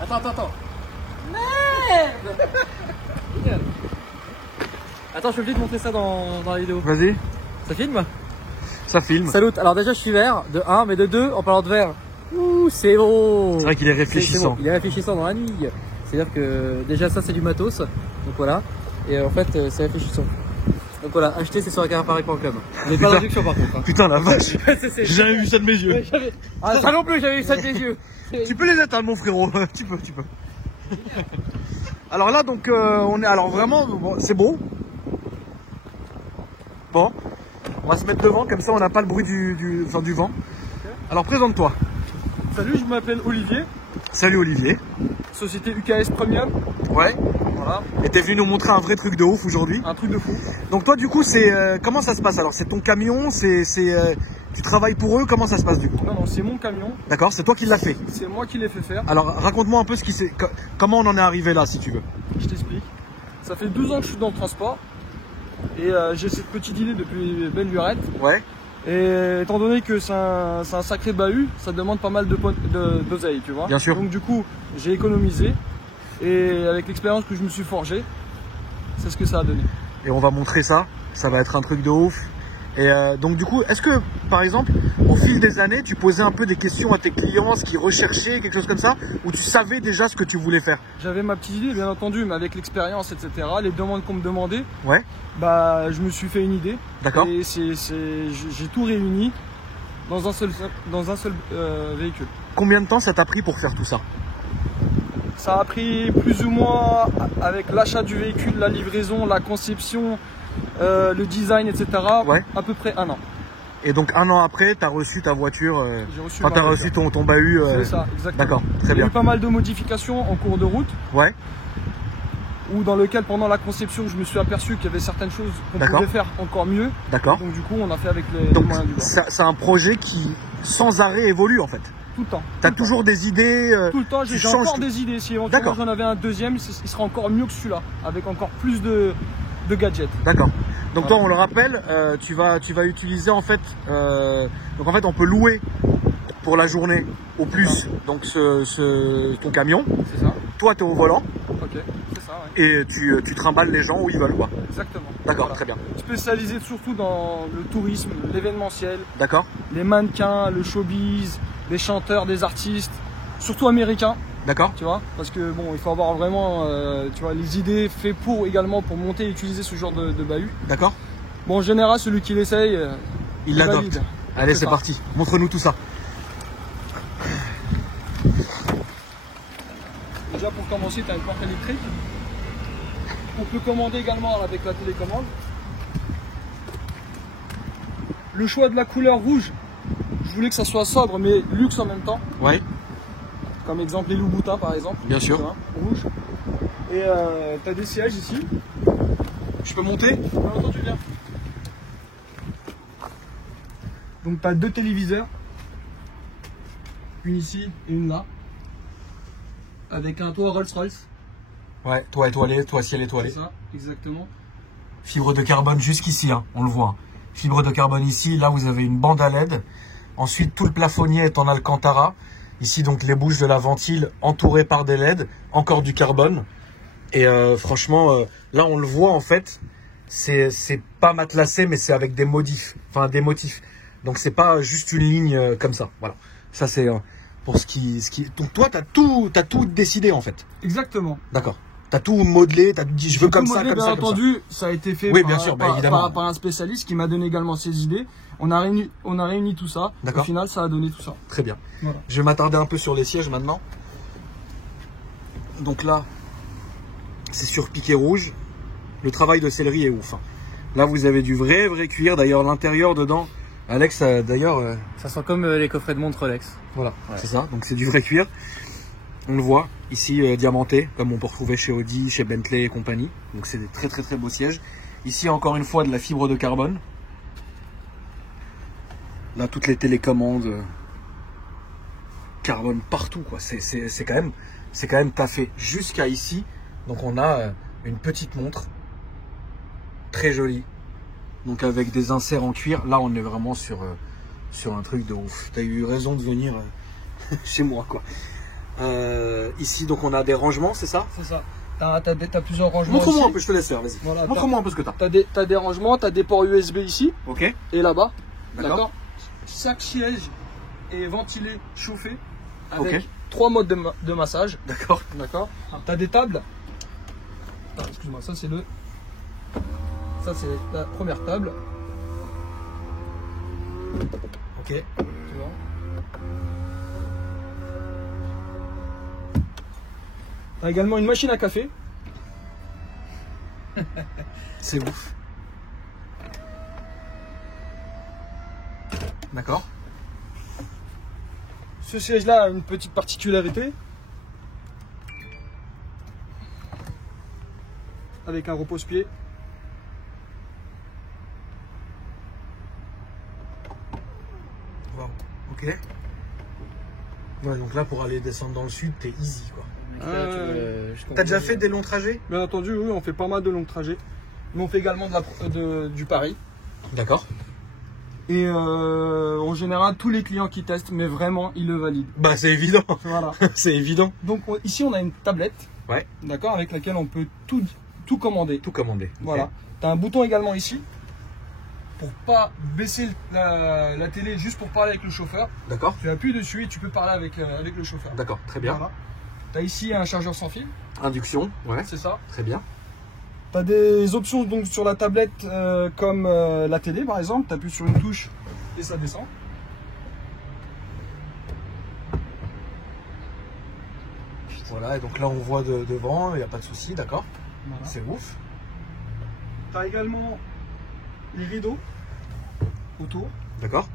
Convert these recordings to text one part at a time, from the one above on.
Attends. Merde. Attends, je suis obligé de montrer ça dans la vidéo. Vas-y. Ça filme? Ça filme. Salut. Alors déjà, je suis vert, de 1, mais de 2, en parlant de vert. Ouh, c'est beau. C'est vrai qu'il est réfléchissant. Bon. Il est réfléchissant dans la nuit. C'est-à-dire que déjà ça, c'est du matos. Donc voilà. Et en fait, c'est réfléchissant. Donc voilà, acheter c'est sur carapari.com. Mais pas d'induction par contre. Hein. Putain la vache. J'ai jamais vu ça de mes yeux. Ouais, ah ça non plus, j'avais vu ça de mes yeux. Tu peux les éteindre mon frérot. tu peux. Alors là donc on est alors vraiment bon, c'est beau. Bon, on va se mettre devant comme ça on n'a pas le bruit du vent. Alors présente-toi. Salut, je m'appelle Olivier. Salut Olivier. Société UKS Premium. Ouais. Voilà. Et t'es venu nous montrer un vrai truc de ouf aujourd'hui. Un truc de fou. Donc toi du coup c'est comment ça se passe alors? C'est ton camion, tu travailles pour eux, comment ça se passe du coup? Non, c'est mon camion. D'accord, c'est toi qui l'as fait. C'est moi qui l'ai fait faire. Alors raconte-moi un peu comment on en est arrivé là si tu veux. Je t'explique. Ça fait 12 ans que je suis dans le transport. Et j'ai cette petite idée depuis belle lurette. Ouais. Et étant donné que c'est un sacré bahut, ça demande pas mal d'oseille, tu vois. Bien sûr. Donc du coup, j'ai économisé. Et avec l'expérience que je me suis forgé, c'est ce que ça a donné. Et on va montrer ça. Ça va être un truc de ouf. Et donc du coup, est-ce que par exemple, au fil des années, tu posais un peu des questions à tes clients, ce qu'ils recherchaient, quelque chose comme ça, ou tu savais déjà ce que tu voulais faire? J'avais ma petite idée, bien entendu, mais avec l'expérience, etc., les demandes qu'on me demandait, ouais. Bah, je me suis fait une idée. D'accord. Et j'ai tout réuni dans un seul véhicule. Combien de temps ça t'a pris pour faire tout ça? Ça a pris plus ou moins, avec l'achat du véhicule, la livraison, la conception, le design, etc. Ouais. À peu près 1 an. Et donc 1 an après, tu as reçu ta voiture, J'ai reçu ton bahut. C'est ça, exactement. D'accord, très bien. Il y a eu pas mal de modifications en cours de route. Ouais. Ou dans lequel, pendant la conception, je me suis aperçu qu'il y avait certaines choses qu'on pouvait faire encore mieux. D'accord. Donc du coup, on a fait avec les moyens du bord. C'est un projet qui, sans arrêt, évolue en fait. Tout le temps. Tu as toujours des idées. Tout le temps, j'ai encore des idées. Si éventuellement j'en avais un deuxième, il sera encore mieux que celui-là, avec encore plus de gadgets. D'accord. Donc toi, on le rappelle, tu vas utiliser en fait, donc en fait, on peut louer pour la journée au plus donc ton camion. C'est ça. Toi, tu es au volant. Ok, c'est ça. Ouais. Et tu trimbales les gens où ils veulent quoi. Exactement. D'accord, voilà. Très bien. Spécialisé surtout dans le tourisme, l'événementiel. D'accord. Les mannequins, le showbiz, les chanteurs, des artistes, surtout américains. D'accord. Tu vois, parce que bon, il faut avoir vraiment, tu vois, les idées faites pour également pour monter et utiliser ce genre de bahut. D'accord. Bon, en général, celui qui l'essaye, il l'adopte. Allez, c'est parti. Montre-nous tout ça. Déjà, pour commencer, tu as une porte électrique. On peut commander également avec la télécommande. Le choix de la couleur rouge, je voulais que ça soit sobre mais luxe en même temps. Ouais. Comme exemple les Louboutin par exemple. Bien sûr. Vois, rouge. Et tu as des sièges ici. Je peux monter? Bien entendu, bien. Donc tu as 2 téléviseurs. Une ici et une là. Avec un toit Rolls-Royce. Ouais, toit étoilé, toit ciel étoilé. C'est ça, exactement. Fibre de carbone jusqu'ici, hein, on le voit. Fibre de carbone ici, là vous avez une bande à LED. Ensuite, tout le plafonnier est en Alcantara. Ici, donc, les bouches de la ventile entourées par des LED, encore du carbone. Et franchement, là, on le voit, en fait, c'est pas matelassé, mais c'est avec des modifs. Enfin, des motifs. Donc, c'est pas juste une ligne comme ça. Voilà. Ça, c'est pour ce qui... Donc, toi, t'as tout décidé, en fait. Exactement. D'accord. T'as tout modelé, t'as dit, je veux comme ça, comme ça, bien entendu, ça a été fait oui, bien sûr, évidemment. Par un spécialiste qui m'a donné également ses idées. On a réuni tout ça. Au final, ça a donné tout ça. Très bien. Voilà. Je vais m'attarder un peu sur les sièges maintenant. Donc là, c'est sur piqué rouge. Le travail de sellerie est ouf. Là, vous avez du vrai cuir. D'ailleurs, l'intérieur dedans, Alex, d'ailleurs... Ça sent comme les coffrets de montre Rolex. Voilà, ouais. C'est ça. Donc c'est du vrai cuir. On le voit ici diamanté, comme on peut retrouver chez Audi, chez Bentley et compagnie. Donc c'est des très beaux sièges. Ici encore une fois de la fibre de carbone. Là toutes les télécommandes carbone partout quoi. C'est quand même taffé jusqu'à ici. Donc on a une petite montre très jolie. Donc avec des inserts en cuir. Là on est vraiment sur sur un truc de ouf. T'as eu raison de venir chez moi, quoi. Ici, donc, on a des rangements, c'est ça? C'est ça. T'as plusieurs rangements. Montre-moi aussi. un peu, je te laisse faire, vas-y. Voilà, Montre-moi un peu ce que t'as. T'as des rangements, t'as des ports USB ici Ok. et là-bas. D'accord. Chaque siège est ventilé, chauffé, avec Ok. 3 modes de massage. D'accord. D'accord. T'as des tables. Ah, excuse-moi, ça c'est la première table. Ok. Tu vois. T'as également une machine à café. C'est ouf. D'accord. Ce siège-là a une petite particularité. Avec un repose-pied. Wow. Ok. Ouais, donc là, pour aller descendre dans le sud, t'es easy, quoi. T'as déjà fait des longs trajets? Bien entendu, oui, on fait pas mal de longs trajets. Mais on fait également du Paris. D'accord. Et en général, tous les clients qui testent, mais vraiment, ils le valident. Bah, c'est évident. Voilà. C'est évident. Donc ici, on a une tablette, Ouais. d'accord, avec laquelle on peut tout commander. Tout commandé. Ok. Voilà. Tu as un bouton également ici pour pas baisser la télé juste pour parler avec le chauffeur. D'accord. Tu appuies dessus et tu peux parler avec le chauffeur. D'accord. Très bien. Voilà. Tu as ici un chargeur sans fil, Induction. Ouais. c'est ça. Très bien. Tu as des options donc sur la tablette comme la télé par exemple. Tu appuies sur une touche et ça descend. Voilà. Et donc là, on voit devant. Il n'y a pas de souci. D'accord. Voilà. C'est ouf. Tu as également les rideaux autour. D'accord.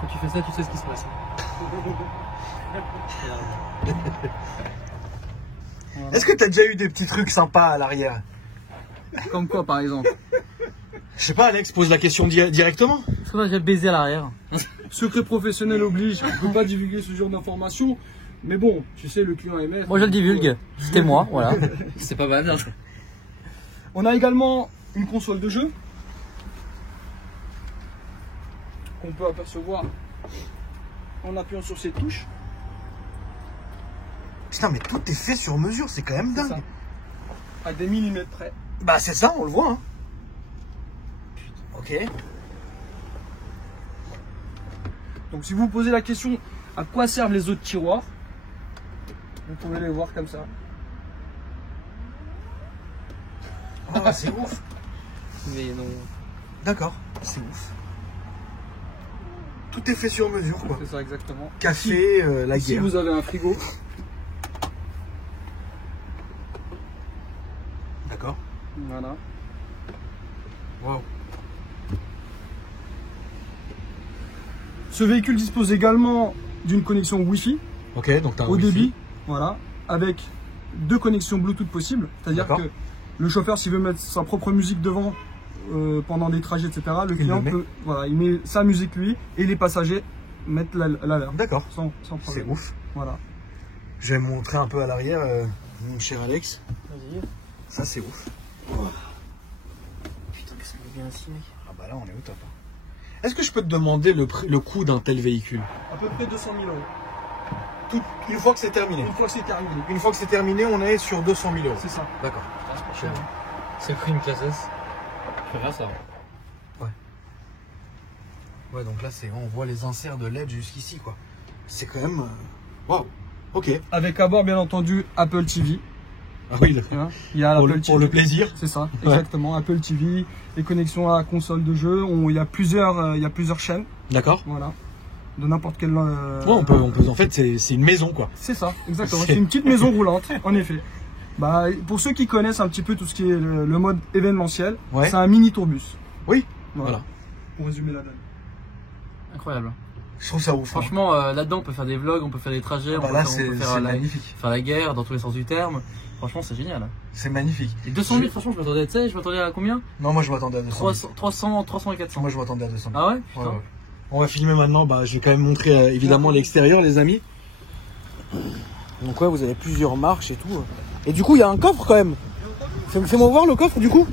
Quand tu fais ça, tu sais ce qui se passe. Voilà. Est-ce que t'as déjà eu des petits trucs sympas à l'arrière? Comme quoi par exemple? Je sais pas, Alex, pose la question directement. Est-ce qu'on a déjà baisé à l'arrière? Secret professionnel oblige, on ne peut pas divulguer ce genre d'informations. Mais bon, tu sais, le client aimait. Moi je le divulgue. C'était moi, voilà. C'est pas mal. On a également une console de jeu qu'on peut apercevoir en appuyant sur ces touches. Putain, mais tout est fait sur mesure, c'est quand même C'est ça. dingue. À des millimètres près. Bah, c'est ça, on le voit. Hein. Ok. Donc si vous vous posez la question à quoi servent les autres tiroirs, vous pouvez les voir comme ça. Ah, c'est ouf. Mais non. D'accord, c'est ouf. Tout est fait sur mesure, quoi. C'est ça exactement. Café, la Ici guerre. vous avez un frigo. D'accord. Voilà. Wow. Ce véhicule dispose également d'une connexion Wi-Fi Ok, donc t'as un haut Wi-Fi. débit, voilà, avec 2 connexions Bluetooth possibles. C'est-à-dire D'accord. que le chauffeur, s'il veut mettre sa propre musique devant pendant des trajets, etc., le client le met. peut, voilà, il met sa musique lui et les passagers mettent la leur. D'accord. Sans C'est problème. ouf. Voilà. Je vais montrer un peu à l'arrière, mon cher Alex. Vas-y. Ça, c'est ouf. Putain, qu'est-ce qu'on est bien assis, mec. Ah bah là, on est au top. Hein. Est-ce que je peux te demander le coût d'un tel véhicule? À peu près 200 000 euros. Une fois que c'est terminé. Une fois que c'est terminé. Une fois que c'est terminé, on est sur 200 000 euros. C'est ça. D'accord. C'est pas cher. C'est le prix d'une classe S. Je peux faire ça. Ouais, donc là, on voit les inserts de LED jusqu'ici, quoi. C'est quand même... Waouh. Ok. Avec à bord, bien entendu, Apple TV. Ah oui, Hein, il y a pour l'Apple le TV. plaisir. C'est ça, Ouais. exactement. Apple TV, les connexions à console de jeu. Il y a plusieurs chaînes. D'accord. Voilà. De n'importe quelle. Ouais, on peut, en fait, c'est une maison, quoi. C'est ça, exactement. C'est- C'est une petite maison roulante, en effet. Bah, pour ceux qui connaissent un petit peu tout ce qui est le mode événementiel, Ouais. c'est un mini tourbus. Oui. Voilà. Voilà. Pour résumer la donne. Incroyable. Je trouve ça ouf. hein. Franchement, là-dedans, on peut faire des vlogs, on peut faire des trajets, Ah bah on, là, peut faire, on peut c'est faire magnifique. faire la guerre dans tous les sens du terme. Franchement, c'est génial. Hein. C'est magnifique. Et 200 000, franchement, je m'attendais, tu sais, je m'attendais à combien? Non, moi, je m'attendais à 200 000. 300 et 400. Moi, je m'attendais à 200 000. Ah ouais? Ouais, Putain. ouais. On va filmer maintenant. Bah, je vais quand même montrer évidemment l'extérieur, les amis. Donc ouais, vous avez plusieurs marches et tout. Et du coup, il y a un coffre quand même. Fais-moi voir le coffre du coup.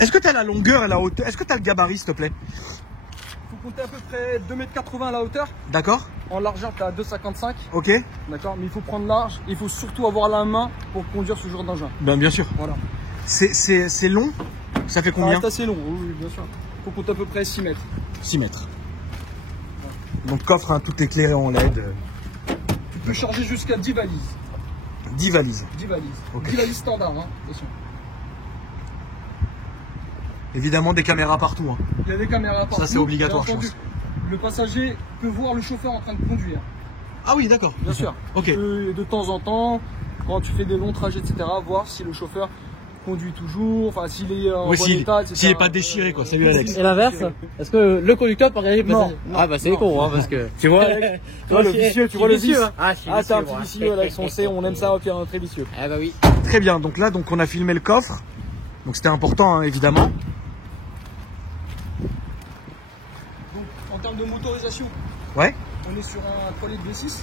Est-ce que tu as la longueur et la hauteur? Est-ce que tu as le gabarit, s'il te plaît? Il faut compter à peu près 2,80 m à la hauteur. D'accord. En largeur, tu as 2,55 m. Ok. D'accord, mais il faut prendre large. Il faut surtout avoir la main pour conduire ce genre d'engin. Ben, bien sûr. Voilà. C'est long. Ça fait Ça combien? reste assez long, oui, bien sûr. Il faut compter à peu près 6 mètres. 6 mètres. Donc coffre, hein, tout éclairé en LED. Tu peux charger jusqu'à 10 valises. 10 valises. 10 valises. Ok. 10 valises standard, hein, attention. Évidemment des caméras partout. Hein. Il y a des caméras partout. Ça, c'est obligatoire, Bien entendu, je pense. Le passager peut voir le chauffeur en train de conduire. Ah oui, d'accord. Bien sûr. Ok. Tu peux, de temps en temps, quand tu fais des longs trajets, etc., voir si le chauffeur conduit toujours, enfin s'il est en Oui, bon s'il état, etc. s'il est pas déchiré, quoi. Salut, Alex. Et l'inverse? Est-ce que le conducteur peut regarder le Non, passager? non, Ah bah c'est non. con, hein, parce que... Tu vois, Alex, tu vois le vicieux, tu vois le vice. Ah, je suis Ah, t'es un vicieux, petit moi. vicieux, Alex, on sait, on aime ça, ok, un très vicieux. Ah bah oui. Très bien. Donc là, on a filmé le coffre. Donc c'était important, hein, évidemment. Donc, en termes de motorisation, Ouais. on est sur un 3 litres V6,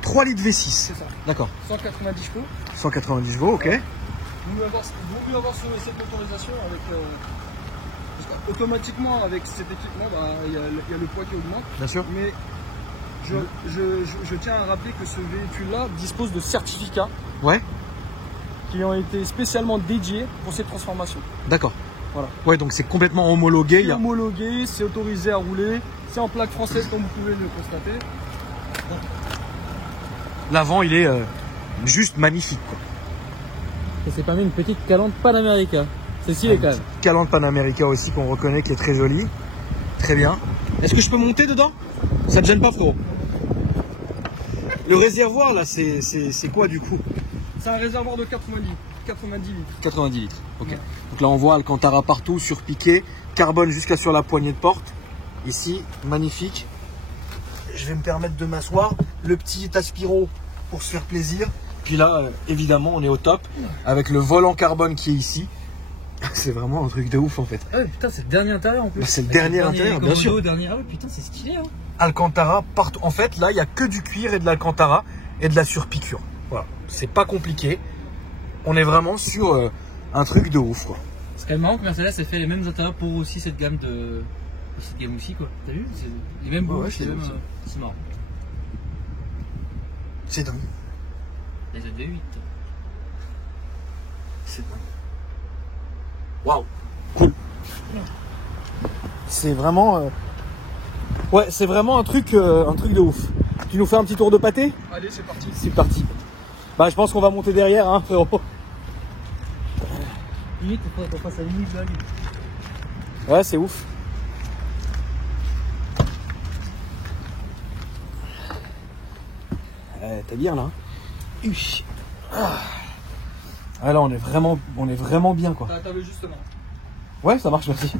3 litres V6. c'est ça, D'accord. 190 chevaux. 190 chevaux, ok. Vaut mieux avoir cette motorisation avec. Parce qu'automatiquement, avec cet équipement, bah, il y a le poids qui augmente. Bien sûr. Mais je tiens à rappeler que ce véhicule-là dispose de certificats Ouais. qui ont été spécialement dédiés pour ces transformations. D'accord. Voilà. Ouais, donc c'est complètement homologué. C'est homologué, c'est autorisé à rouler, c'est en plaque française comme vous pouvez le constater. L'avant, il est juste magnifique, quoi. Et c'est pas même une petite Calandre Panamérica. C'est stylé quand même. Calandre Panamérica aussi qu'on reconnaît qui est très jolie. Très bien. Est-ce que je peux monter dedans? Ça te gêne pas, frérot? Le réservoir là, c'est quoi du coup? C'est un réservoir de 90 litres. 90 litres. Ok. Ouais. Donc là on voit Alcantara partout, surpiqué, carbone jusqu'à sur la poignée de porte. Ici, magnifique. Je vais me permettre de m'asseoir. Le petit aspiro pour se faire plaisir. Puis là, évidemment, on est au top avec le volant carbone qui est ici. C'est vraiment un truc de ouf en fait. Ah ouais, putain, c'est le dernier intérieur en plus. Bah, c'est le dernier intérieur, bien sûr. Dernier... Ah ouais, putain, c'est stylé, hein. Alcantara partout. En fait, là, il n'y a que du cuir et de l'Alcantara et de la surpiqûre. Voilà. C'est pas compliqué. On est vraiment sur un truc de ouf, quoi. C'est quand même marrant que Mercedes ait fait les mêmes intérieurs pour aussi cette gamme de. Cette gamme aussi, quoi. T'as vu? C'est les mêmes Ouais, bouches, c'est les mêmes. aussi. C'est marrant. C'est dingue. Les Z8. C'est dingue. Waouh. Cool. C'est vraiment. Ouais, c'est vraiment un truc de ouf. Tu nous fais un petit tour de pâté? Allez, c'est parti. C'est parti. Bah, je pense qu'on va monter derrière, hein, frérot. Limite, il faudrait qu'on fasse la limite de la ligne. Ouais, c'est ouf. T'es bien là. Ah, là, on est vraiment bien, quoi. T'as le justement. Ouais, ça marche, merci.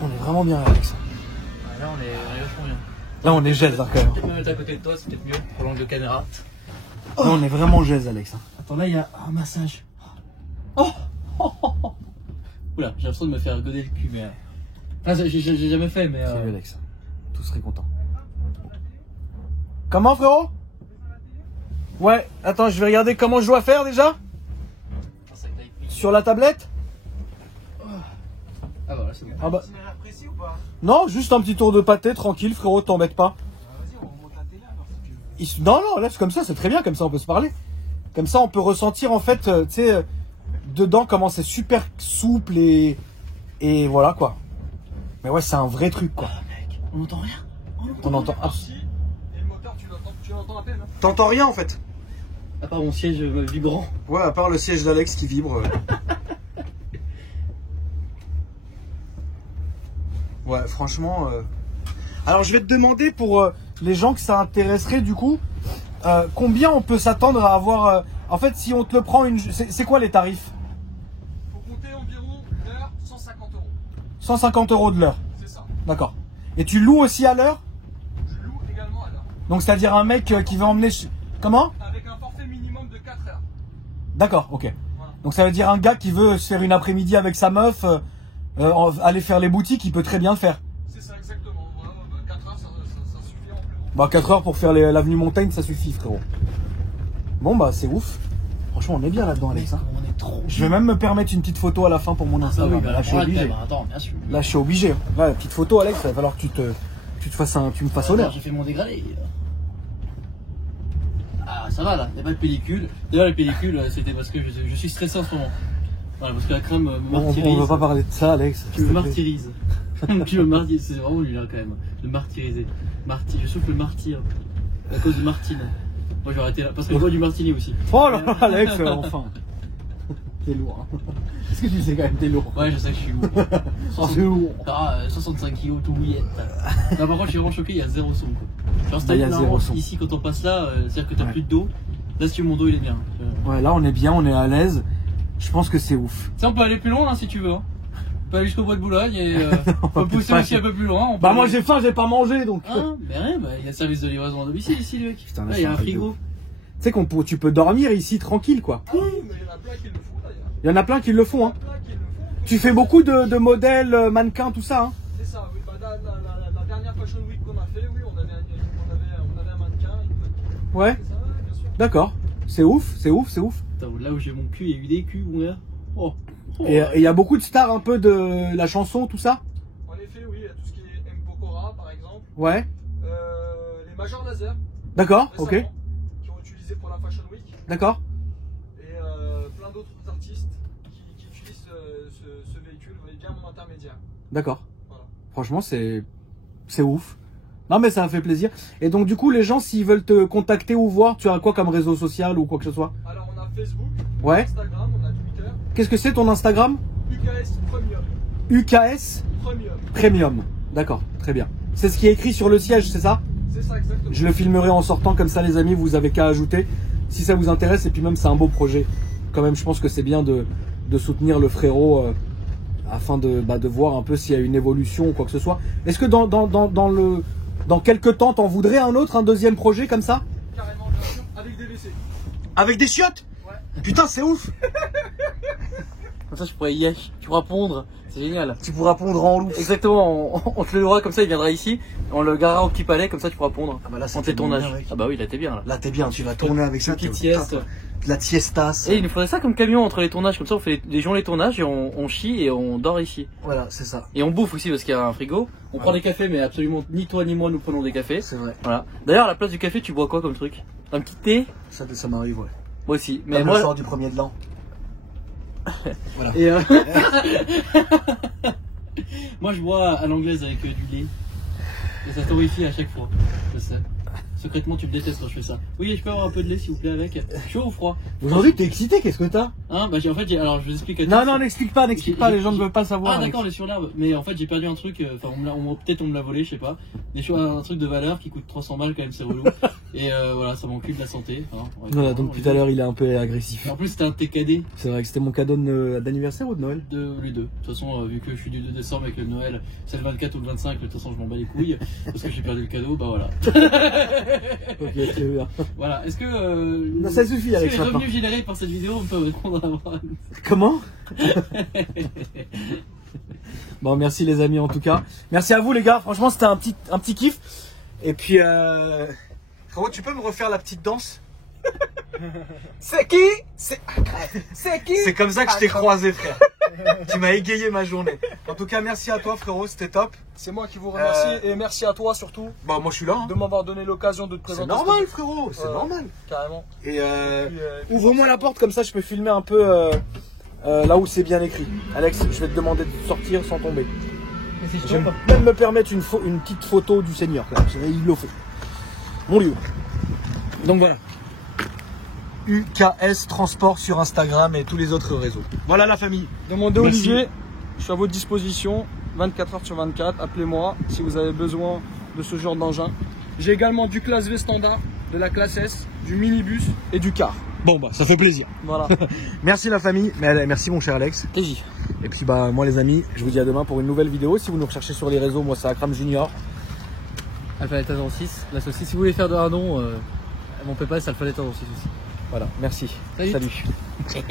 On est vraiment bien, Alex. Ah, là, on est vachement bien. Là, on est gèse, hein, quand même. Peut-être même être à côté de toi, c'est peut-être mieux pour l'angle de caméra. Là, on est vraiment gèse, Alex. Attends, là, il y a un massage. Oula, j'ai l'impression de me faire goder le cul, mais. Enfin, j'ai jamais fait, mais. Salut, Alex. Tous seraient contents. Comment, frérot? Ouais, attends, je vais regarder comment je dois faire déjà. Sur la tablette? Ah, voilà, c'est bon. Ah bah. Non, juste un petit tour de pâté, tranquille, frérot, t'embête pas. Non, non, laisse comme ça, c'est très bien, comme ça on peut se parler. Comme ça on peut ressentir en fait, tu sais, dedans comment c'est super souple et voilà quoi. Mais ouais, c'est un vrai truc quoi. Mec, on n'entend rien. On entend. Et le moteur, tu l'entends à peine. Hein. T'entends rien en fait. À part mon siège vibrant. Ouais, à part le siège d'Alex qui vibre. Ouais, franchement. Alors je vais te demander pour les gens que ça intéresserait du coup, combien on peut s'attendre à avoir. En fait, si on te le prend, c'est quoi les tarifs? Faut compter environ l'heure 150 €. 150 € de l'heure. C'est ça. D'accord. Et tu loues aussi à l'heure? Je loue également à l'heure. Donc c'est-à-dire un mec qui veut emmener. Comment? Avec un forfait minimum de 4 heures. D'accord, ok. Voilà. Donc ça veut dire un gars qui veut se faire une après-midi avec sa meuf, aller faire les boutiques, il peut très bien le faire. C'est ça, exactement. Voilà, 4 heures, ça suffit amplement. Bah 4 heures pour faire l'avenue Montaigne, ça suffit frérot. Bon bah c'est ouf. Franchement, on est bien là-dedans, Alex. Hein. On est trop. Je vais même me permettre une petite photo à la fin pour mon Instagram. oui, bah, là, je suis obligé. Attends, bien sûr. Là, je suis obligé. Là, la petite photo, Alex, il va falloir que tu me fasses honneur. J'ai fait mon dégradé. Ah, ça va là, il n'y a pas de pellicule. D'ailleurs, les pellicules, c'était parce que je suis stressé en ce moment. Voilà, parce que la crème me martyrise. On va pas parler de ça, Alex. Tu me martyrises. Tu me martyrises, c'est vraiment lui là quand même. Le martyriser. Je souffle le martyr. À cause de Martine. Moi, je vais arrêter là. Parce que je bois du martini aussi. Oh là là, Alex, enfin. T'es lourd. Hein. Est-ce que tu sais quand même, t'es lourd? Ouais, je sais que je suis lourd. C'est lourd. 65 kilos, tout mouillette. Par contre, je suis vraiment choqué, il y a zéro son. Genre, Il y a zéro son. Ici, quand on passe là, c'est-à-dire que t'as plus de dos. Là, si tu veux, mon dos, il est bien. Ouais, là, on est bien, on est à l'aise. Je pense que c'est ouf. Tu sais, on peut aller plus loin hein, si tu veux. Hein. On peut aller jusqu'au bois de Boulogne et on peut pousser aussi un peu plus loin. Bah, moi, j'ai faim, j'ai pas mangé donc. Ah, mais rien, bah, il y a le service de livraison à domicile ici, le mec. Putain, là, il y a un frigo. Tu sais tu peux dormir ici tranquille, quoi. Ah oui, mais il y en a plein qui le font d'ailleurs. Il y en a plein qui le font, hein. Tu fais beaucoup de modèles, mannequins, tout ça, hein. C'est ça, oui. Bah, la dernière Fashion Week qu'on a fait, oui, on avait un mannequin. Ouais. C'est ça, bien sûr. D'accord. C'est ouf, c'est ouf, c'est ouf. Attends, là où j'ai mon cul, il y a eu des culs, mon gars. Oh. Et il y a beaucoup de stars un peu de la chanson, tout ça. En effet, oui, il y a tout ce qui est M. Pokora, par exemple. Ouais. Les Major Laser. D'accord, ok. Récemment, qui ont utilisé pour la Fashion Week. D'accord. Et plein d'autres artistes qui utilisent ce véhicule via mon intermédiaire. D'accord. Voilà. Franchement, c'est ouf. Non, mais ça me fait plaisir. Et donc, du coup, les gens, s'ils veulent te contacter ou voir, tu as quoi comme réseau social ou quoi que ce soit? Alors, on a Facebook, Ouais. Instagram, on a Twitter. Qu'est-ce que c'est ton Instagram? UKS Premium. UKS Premium. Premium. D'accord, très bien. C'est ce qui est écrit sur le siège, c'est ça? C'est ça, exactement. Je le filmerai en sortant, comme ça, les amis, vous avez qu'à ajouter. Si ça vous intéresse, et puis même, c'est un beau projet. Quand même, je pense que c'est bien de soutenir le frérot afin de voir un peu s'il y a une évolution ou quoi que ce soit. Est-ce que dans quelques temps, t'en voudrais un deuxième projet comme ça? Carrément, bien sûr, avec des WC. Avec des chiottes? Ouais. Putain, c'est ouf! Comme ça, je pourrais tu pourras pondre. C'est génial. Tu pourras pondre en loup. Exactement, on te le louera comme ça, il viendra ici. On le garera au petit palais, comme ça, tu pourras pondre. Ah bah là, en tes tournages. bien, Ah bah oui, là, t'es bien là. Là, t'es bien, tu vas tourner avec ça. Une petite sieste. De la tiestas. Et il nous faudrait ça comme camion entre les tournages, comme ça on fait les gens les tournages et on chie et on dort ici. Voilà, c'est ça. Et on bouffe aussi parce qu'il y a un frigo. On prend des cafés mais absolument ni toi ni moi nous prenons des cafés. C'est vrai. Voilà. D'ailleurs à la place du café tu bois quoi comme truc? Un petit thé? Ça m'arrive, ouais. Moi aussi. Mais Comme moi le sort du premier de l'an. Voilà. Et moi je bois à l'anglaise avec du lait. Et ça t'horrifie à chaque fois. Je sais. Secrètement, tu me détestes quand je fais ça. Oui, je peux avoir un peu de lait s'il vous plaît avec. Chaud ou froid? Aujourd'hui, t'es excité, qu'est-ce que t'as? Hein, bah en fait, alors je vous explique. Non, n'explique pas, les gens ne veulent pas savoir. Ah d'accord, les sur l'herbe. Mais en fait, j'ai perdu un truc, enfin, peut-être on me l'a volé, je sais pas. Un truc de valeur qui coûte 300 balles quand même, c'est relou. Et voilà, ça m'occupe de la santé. Hein, Voilà, donc tout à l'heure, il est un peu agressif. En plus, c'était un TKD. C'est vrai que c'était mon cadeau d'anniversaire ou de Noël? Les deux. De toute façon, vu que je suis du 2 décembre et que le Noël, c'est le 24 ou le 25, de toute façon, je m'en bats les couilles. Parce que j'ai perdu le cadeau, bah voilà. Ok, très bien. Voilà, est-ce que. Ça suffit avec les ça. revenus générés par cette vidéo, on peut répondre à. Comment? Bon, merci les amis en tout cas. Merci à vous les gars, franchement c'était un petit kiff. Et puis Frérot, tu peux me refaire la petite danse? C'est qui? C'est qui? C'est comme ça que je t'ai croisé frère. Tu m'as égayé ma journée. En tout cas merci à toi frérot, c'était top. C'est moi qui vous remercie et merci à toi surtout. Bah moi je suis là. Hein. De m'avoir donné l'occasion de te C'est présenter. normal frérot, c'est normal. Carrément. Et ouvre-moi la porte comme ça je peux filmer un peu là où c'est bien écrit. Alex, je vais te demander de sortir sans tomber. Je vais même me permettre une petite photo du Seigneur. Il le fait. Mon lieu. Donc voilà. UKS Transport sur Instagram et tous les autres réseaux. Voilà la famille. Demandez Olivier, je suis à votre disposition 24 h sur 24. Appelez-moi si vous avez besoin de ce genre d'engin. J'ai également du classe V standard, de la classe S, du minibus et du car. Bon bah ça fait plaisir. Voilà. Merci la famille, merci mon cher Alex. TJ. Et puis bah moi les amis, je vous dis à demain pour une nouvelle vidéo. Si vous nous recherchez sur les réseaux, moi c'est Akram Junior. Alpha 06, la saucisse. Si vous voulez faire de Ardon, mon PayPal c'est Alpha 06 aussi. Voilà, merci. Salut. Salut.